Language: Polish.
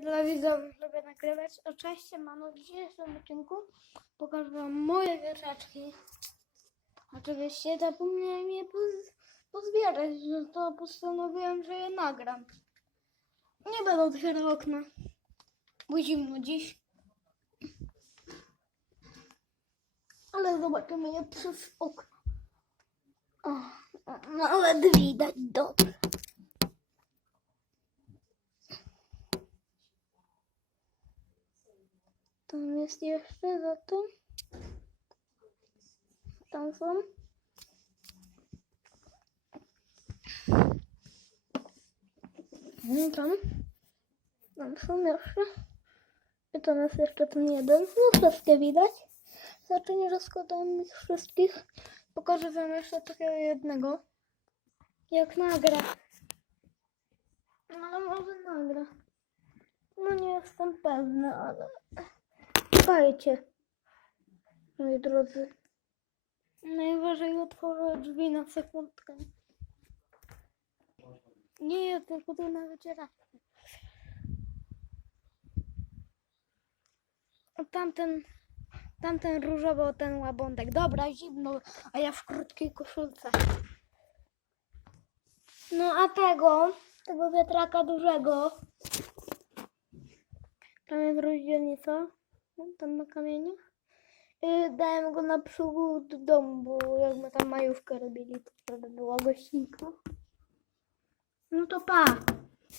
Dla widzów lubię nagrywać. Oczywiście mam w dzisiejszym odcinku pokażę wam moje wieszaczki. Oczywiście zapomniałem je pozbierać, no to postanowiłem, że je nagram. Nie będę otwierał okna, bo zimno dziś. Ale zobaczymy je przez okno. O, nawet widać dobrze. Tam jest jeszcze za to. Tam są. Tam są jeszcze. I tam jest jeszcze ten jeden. No wszystkie widać. Znaczy nie rozkładam ich wszystkich. Pokażę wam jeszcze takiego jednego. Jak nagra. No ale może nagra. No nie jestem pewna, ale... Słuchajcie, moi drodzy. Najwyżej otworzę drzwi na sekundkę. Nie, tylko tu na wycieraczkę. Tamten różowy, ten łabądek. Dobra, zimno, a ja w krótkiej koszulce. No a tego wiatraka dużego. Tam jest rozdzielnica. Tam na kamieniach. Dałem go na przód domu, bo jak my tam majówkę robili, to wtedy była gościnka. No to pa!